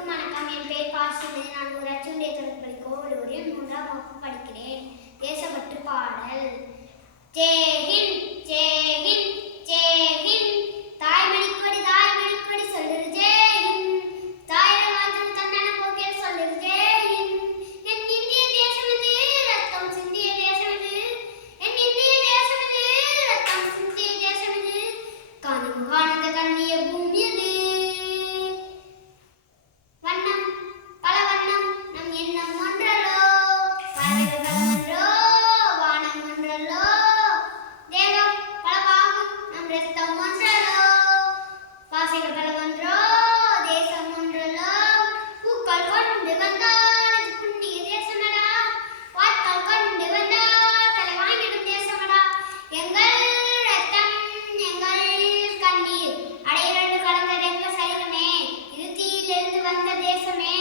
அனைவருக்கும் வணக்கம் என் பேர் பாசிலி நான் ஒரு ஒன்றிய தொழிற்பள்ளி கோவிலூரில் மூன்றாம் வகுப்பு படிக்கிறேன். தேசப்பட்டு பாடல். J is a